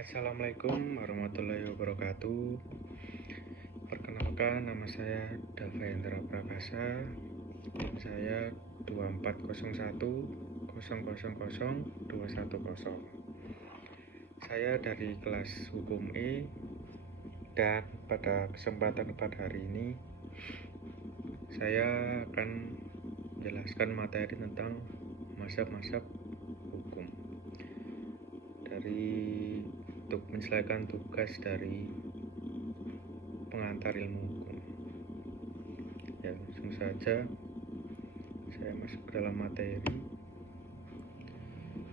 Assalamualaikum warahmatullahi wabarakatuh. Perkenalkan, nama saya Davendra Prakasa. Saya 2401000210. Saya dari kelas Hukum E, dan pada kesempatan pada hari ini saya akan menjelaskan materi tentang mazhab-mazhab hukum untuk menyelesaikan tugas dari pengantar ilmu hukum. Ya, langsung saja saya masuk ke dalam materi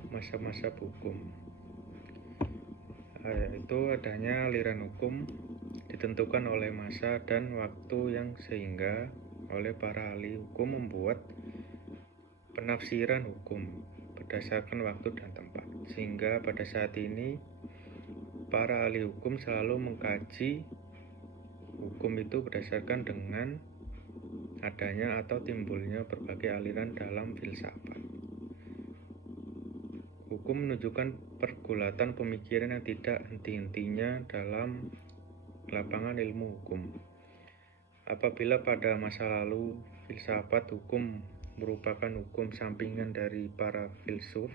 mazhab-mazhab hukum. Yaitu adanya aliran hukum ditentukan oleh masa dan waktu yang sehingga oleh para ahli hukum membuat penafsiran hukum berdasarkan waktu dan tempat, sehingga pada saat ini para ahli hukum selalu mengkaji hukum itu berdasarkan dengan adanya atau timbulnya berbagai aliran dalam filsafat. Hukum menunjukkan pergulatan pemikiran yang tidak henti-hentinya dalam lapangan ilmu hukum. Apabila pada masa lalu filsafat hukum merupakan hukum sampingan dari para filsuf,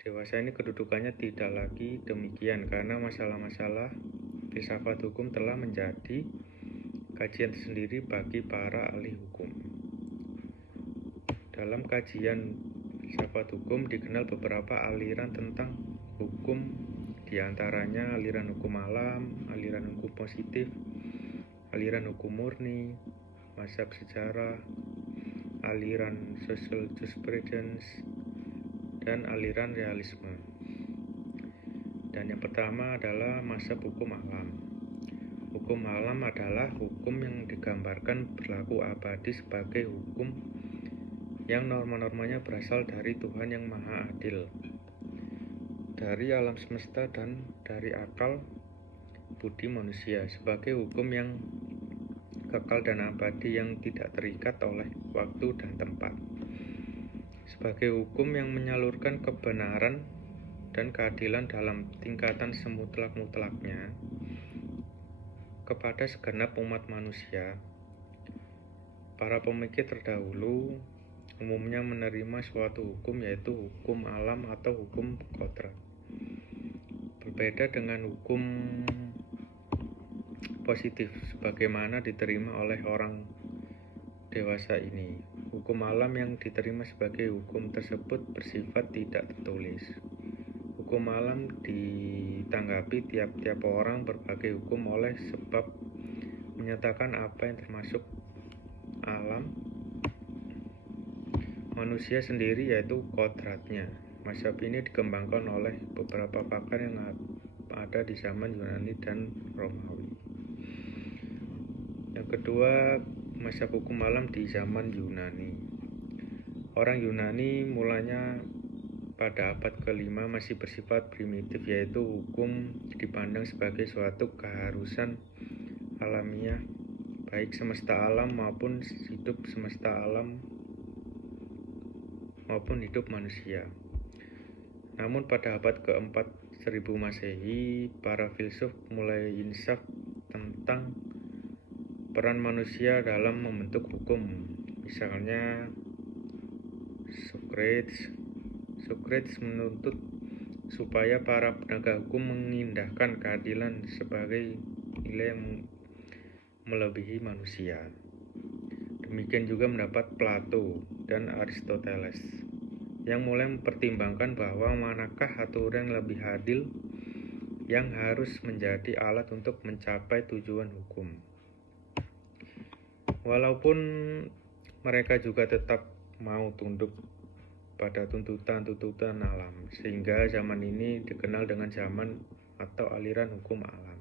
dewasa ini kedudukannya tidak lagi demikian, karena masalah-masalah filsafat hukum telah menjadi kajian tersendiri bagi para ahli hukum. Dalam kajian filsafat hukum dikenal beberapa aliran tentang hukum, diantaranya aliran hukum alam, aliran hukum positif, aliran hukum murni, mazhab sejarah, aliran social jurisprudence, dan aliran realisme. Dan yang pertama adalah mazhab hukum alam. Hukum alam adalah hukum yang digambarkan berlaku abadi sebagai hukum yang norma-normanya berasal dari Tuhan yang Maha Adil, dari alam semesta dan dari akal budi manusia, sebagai hukum yang kekal dan abadi yang tidak terikat oleh waktu dan tempat, sebagai hukum yang menyalurkan kebenaran dan keadilan dalam tingkatan semutlak-mutlaknya kepada segenap umat manusia. Para pemikir terdahulu umumnya menerima suatu hukum, yaitu hukum alam atau hukum kodrat. Berbeda dengan hukum positif sebagaimana diterima oleh orang dewasa ini. Hukum alam yang diterima sebagai hukum tersebut bersifat tidak tertulis. Hukum alam ditanggapi tiap-tiap orang berbagai hukum oleh sebab menyatakan apa yang termasuk alam manusia sendiri, yaitu kodratnya. Mazhab ini dikembangkan oleh beberapa pakar yang ada di zaman Yunani dan Romawi. Yang kedua, mazhab hukum alam di zaman Yunani. Orang Yunani mulanya pada abad ke-5 masih bersifat primitif, yaitu hukum dipandang sebagai suatu keharusan alamiah, baik semesta alam maupun hidup semesta alam maupun hidup manusia. Namun pada abad ke-4 1000 Masehi, para filsuf mulai insaf tentang peran manusia dalam membentuk hukum. Misalnya Socrates menuntut supaya para penegak hukum mengindahkan keadilan sebagai nilai yang melebihi manusia. Demikian juga mendapat Plato dan Aristoteles yang mulai mempertimbangkan bahwa manakah aturan yang lebih adil yang harus menjadi alat untuk mencapai tujuan hukum. Walaupun mereka juga tetap mau tunduk pada tuntutan-tuntutan alam, sehingga zaman ini dikenal dengan zaman atau aliran hukum alam.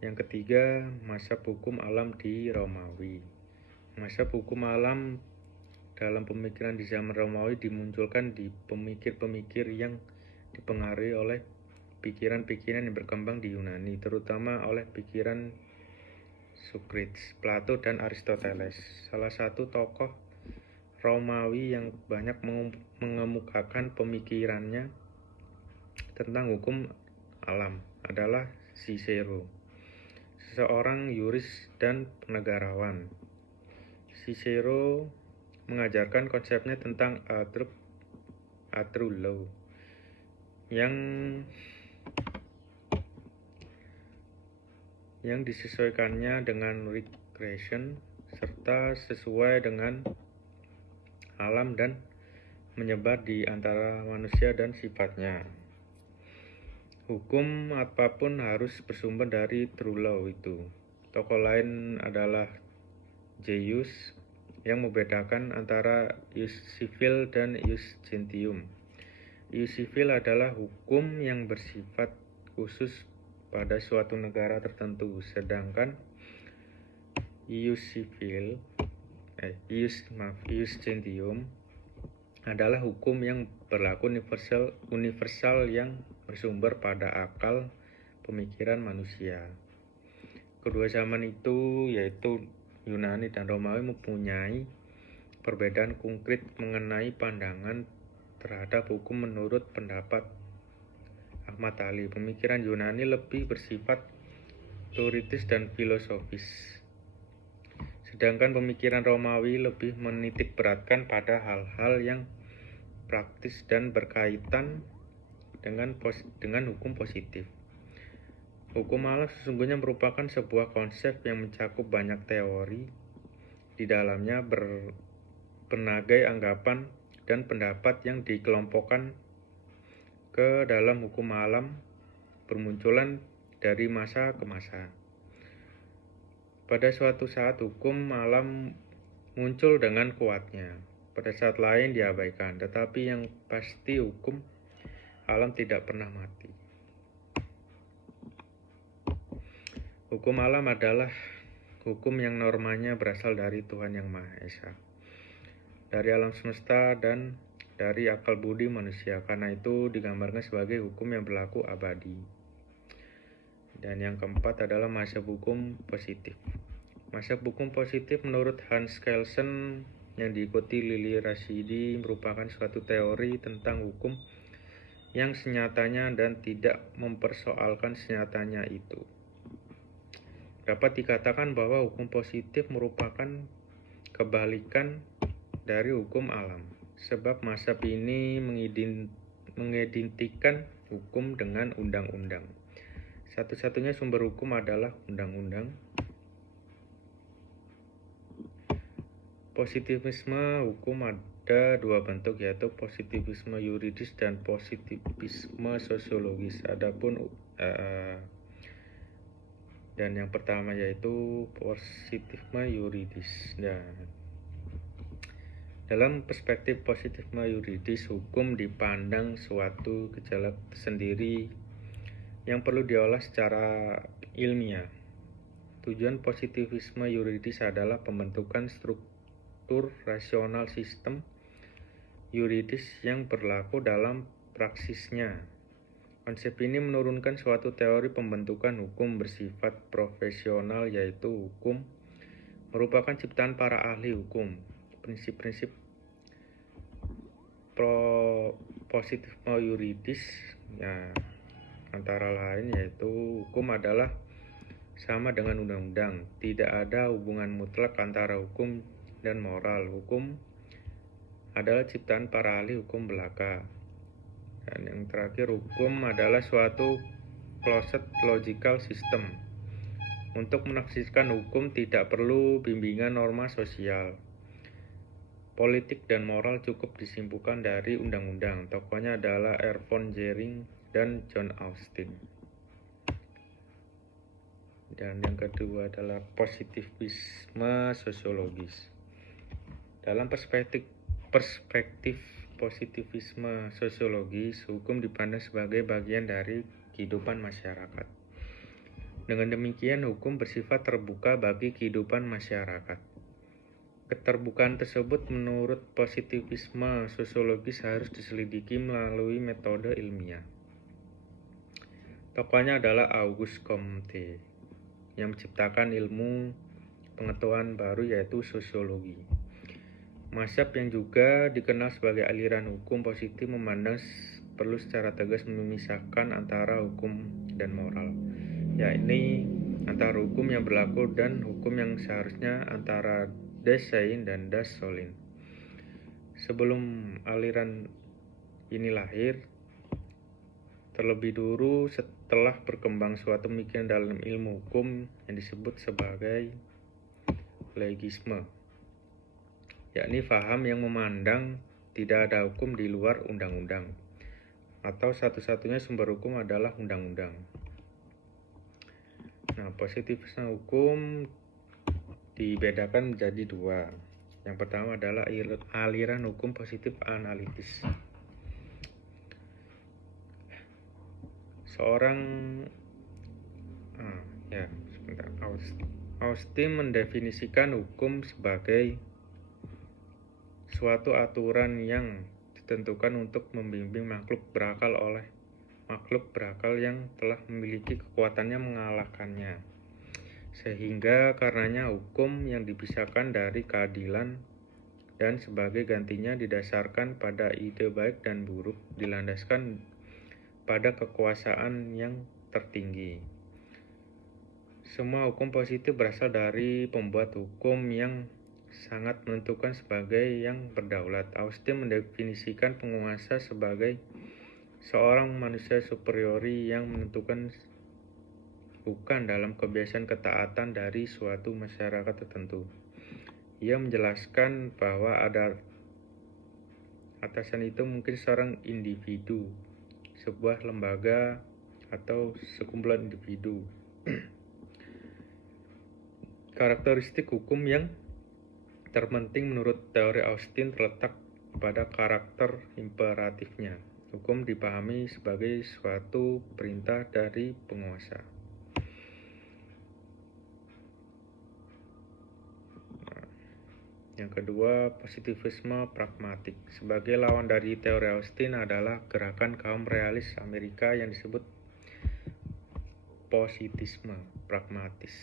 Yang ketiga, mazhab hukum alam di Romawi. Mazhab hukum alam dalam pemikiran di zaman Romawi dimunculkan di pemikir-pemikir yang dipengaruhi oleh pikiran-pikiran yang berkembang di Yunani, terutama oleh pikiran Socrates, Plato, dan Aristoteles. Salah satu tokoh Romawi yang banyak mengemukakan pemikirannya tentang hukum alam adalah Cicero, seorang yuris dan negarawan. Cicero mengajarkan konsepnya tentang a true law yang disesuaikannya dengan recreation serta sesuai dengan alam dan menyebar di antara manusia dan sifatnya. Hukum apapun harus bersumber dari true law itu. Tokoh lain adalah Jeius yang membedakan antara ius civil dan ius gentium. Ius civil adalah hukum yang bersifat khusus pada suatu negara tertentu, sedangkan ius gentium adalah hukum yang berlaku universal yang bersumber pada akal pemikiran manusia. Kedua zaman itu, yaitu Yunani dan Romawi, mempunyai perbedaan konkret mengenai pandangan terhadap hukum menurut pendapat Ahmad Ali. Pemikiran Yunani lebih bersifat teoritis dan filosofis, sedangkan pemikiran Romawi lebih menitik beratkan pada hal-hal yang praktis dan berkaitan dengan hukum positif. Hukum alam sesungguhnya merupakan sebuah konsep yang mencakup banyak teori. Di dalamnya berbagai anggapan dan pendapat yang dikelompokkan ke dalam hukum alam bermunculan dari masa ke masa. Pada suatu saat hukum alam muncul dengan kuatnya, pada saat lain diabaikan, tetapi yang pasti hukum alam tidak pernah mati. Hukum alam adalah hukum yang normanya berasal dari Tuhan Yang Maha Esa, dari alam semesta dan dari akal budi manusia. Karena itu digambarkan sebagai hukum yang berlaku abadi. Dan yang keempat adalah mazhab hukum positif. Mazhab hukum positif menurut Hans Kelsen yang diikuti Lili Rashidi merupakan suatu teori tentang hukum yang senyatanya dan tidak mempersoalkan senyatanya itu. Dapat dikatakan bahwa hukum positif merupakan kebalikan dari hukum alam, sebab mazhab ini mengidentikan hukum dengan undang-undang. Satu-satunya sumber hukum adalah undang-undang. Positivisme hukum ada dua bentuk, yaitu positivisme yuridis dan positivisme sosiologis. Dan yang pertama yaitu positivisme yuridis. Dalam perspektif positivisme yuridis, hukum dipandang suatu gejala sendiri yang perlu diolah secara ilmiah. Tujuan positivisme yuridis adalah pembentukan struktur rasional sistem yuridis yang berlaku dalam praksisnya. Konsep ini menurunkan suatu teori pembentukan hukum bersifat profesional, yaitu hukum merupakan ciptaan para ahli hukum. Prinsip-prinsip positivisme yuridis antara lain yaitu hukum adalah sama dengan undang-undang. Tidak ada hubungan mutlak antara hukum dan moral. Hukum adalah ciptaan para ahli hukum belaka. Dan yang terakhir, hukum adalah suatu closed logical system. Untuk menafsirkan hukum tidak perlu bimbingan norma sosial, politik dan moral, cukup disimpulkan dari undang-undang. Tokohnya adalah R. von Jering dan John Austin. Dan yang kedua adalah positivisme sosiologis. Dalam perspektif positivisme sosiologis, hukum dipandang sebagai bagian dari kehidupan masyarakat. Dengan demikian, hukum bersifat terbuka bagi kehidupan masyarakat. Keterbukaan tersebut menurut positivisme sosiologis harus diselidiki melalui metode ilmiah. Tokohnya adalah Auguste Comte yang menciptakan ilmu pengetahuan baru, yaitu sosiologi. Mazhab yang juga dikenal sebagai aliran hukum positif memandang perlu secara tegas memisahkan antara hukum dan moral, yakni antara hukum yang berlaku dan hukum yang seharusnya, antara das sein dan das sollen. Sebelum aliran ini lahir, terlebih dulu setelah berkembang suatu pemikiran dalam ilmu hukum yang disebut sebagai legisme, yakni faham yang memandang tidak ada hukum di luar undang-undang, atau satu-satunya sumber hukum adalah undang-undang. Nah, positivisme hukum dibedakan menjadi dua. Yang pertama adalah aliran hukum positif analitis. Austin mendefinisikan hukum sebagai suatu aturan yang ditentukan untuk membimbing makhluk berakal oleh makhluk berakal yang telah memiliki kekuatannya mengalahkannya, sehingga karenanya hukum yang dipisahkan dari keadilan dan sebagai gantinya didasarkan pada ide baik dan buruk, dilandaskan pada kekuasaan yang tertinggi. Semua hukum positif berasal dari pembuat hukum yang sangat menentukan sebagai yang berdaulat. Austin mendefinisikan penguasa sebagai seorang manusia superiori yang menentukan bukan dalam kebiasaan ketaatan dari suatu masyarakat tertentu. Ia menjelaskan bahwa ada atasan itu mungkin seorang individu, sebuah lembaga, atau sekumpulan individu. Karakteristik hukum yang terpenting menurut teori Austin terletak pada karakter imperatifnya. Hukum dipahami sebagai suatu perintah dari penguasa. Yang kedua, positivisme pragmatik. Sebagai lawan dari teori Austin adalah gerakan kaum realis Amerika yang disebut positisme pragmatis,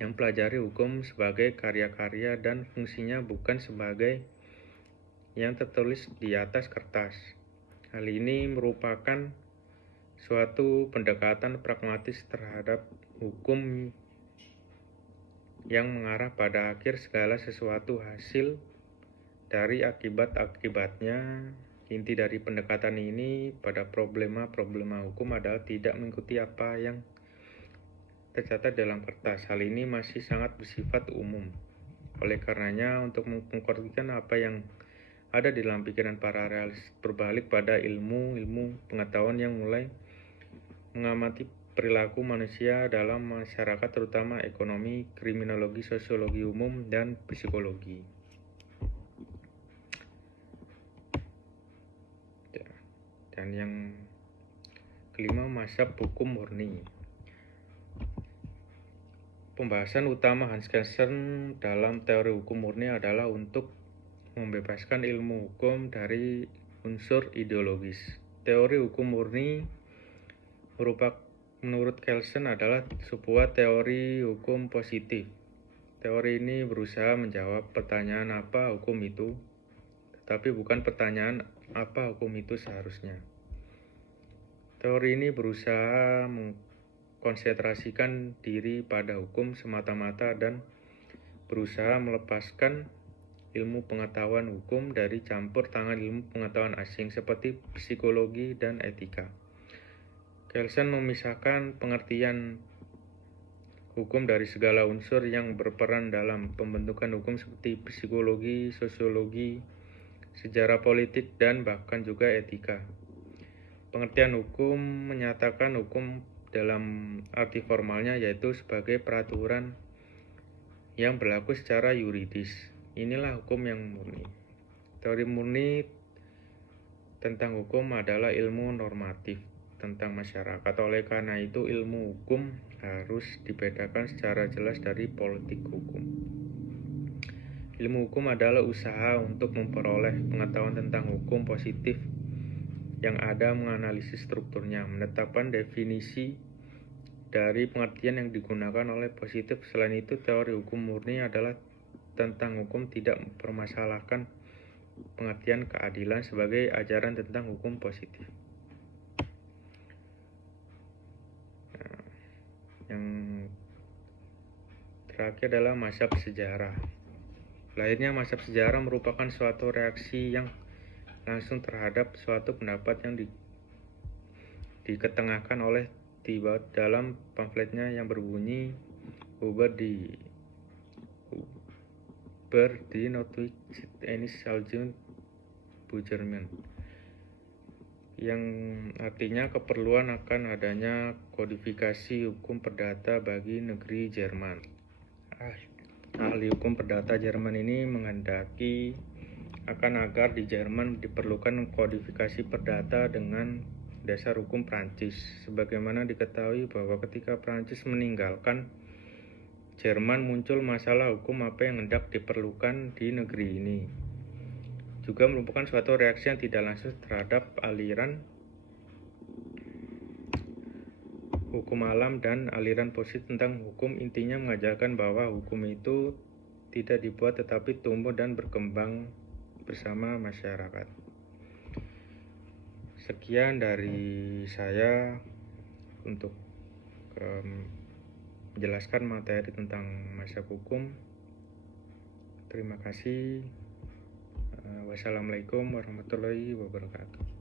yang pelajari hukum sebagai karya-karya dan fungsinya bukan sebagai yang tertulis di atas kertas. Hal ini merupakan suatu pendekatan pragmatis terhadap hukum yang mengarah pada akhir segala sesuatu hasil dari akibat-akibatnya. Inti dari pendekatan ini pada problema-problema hukum adalah tidak mengikuti apa yang tercatat dalam kertas. Hal ini masih sangat bersifat umum. Oleh karenanya, untuk mengkonklusikan apa yang ada di dalam pikiran para realis berbalik pada ilmu pengetahuan yang mulai mengamati perilaku manusia dalam masyarakat, terutama ekonomi, kriminologi, sosiologi umum, dan psikologi. Dan yang kelima, mazhab hukum murni. Pembahasan utama Hans Kelsen dalam teori hukum murni adalah untuk membebaskan ilmu hukum dari unsur ideologis. Teori hukum murni menurut Kelsen adalah sebuah teori hukum positif. Teori ini berusaha menjawab pertanyaan apa hukum itu, tetapi bukan pertanyaan apa hukum itu seharusnya. Teori ini berusaha mengkonsentrasikan diri pada hukum semata-mata dan berusaha melepaskan ilmu pengetahuan hukum dari campur tangan ilmu pengetahuan asing seperti psikologi dan etika. Kelsen memisahkan pengertian hukum dari segala unsur yang berperan dalam pembentukan hukum seperti psikologi, sosiologi, sejarah politik, dan bahkan juga etika. Pengertian hukum menyatakan hukum dalam arti formalnya, yaitu sebagai peraturan yang berlaku secara yuridis. Inilah hukum yang murni. Teori murni tentang hukum adalah ilmu normatif tentang masyarakat. Oleh karena itu, ilmu hukum harus dibedakan secara jelas dari politik hukum. Ilmu hukum adalah usaha untuk memperoleh pengetahuan tentang hukum positif yang ada, menganalisis strukturnya, menetapkan definisi dari pengertian yang digunakan oleh positif. Selain itu, teori hukum murni adalah tentang hukum tidak mempermasalahkan pengertian keadilan sebagai ajaran tentang hukum positif. Nah, yang terakhir adalah mazhab sejarah. Lahirnya mazhab sejarah merupakan suatu reaksi yang langsung terhadap suatu pendapat yang diketengahkan oleh Tibaut dalam pamfletnya yang berbunyi Über die Notwendigkeit eines Allgemeinen Bußgelds, yang artinya keperluan akan adanya kodifikasi hukum perdata bagi negeri Jerman. Ahli hukum perdata Jerman ini menghendaki agar di Jerman diperlukan kodifikasi perdata dengan dasar hukum Prancis. Sebagaimana diketahui bahwa ketika Prancis meninggalkan Jerman, muncul masalah hukum apa yang hendak diperlukan di negeri ini. Juga merupakan suatu reaksi yang tidak langsung terhadap aliran hukum alam dan aliran positif tentang hukum. Intinya mengajarkan bahwa hukum itu tidak dibuat tetapi tumbuh dan berkembang bersama masyarakat. Sekian dari saya untuk menjelaskan materi tentang mazhab hukum. Terima kasih. Wassalamualaikum warahmatullahi wabarakatuh.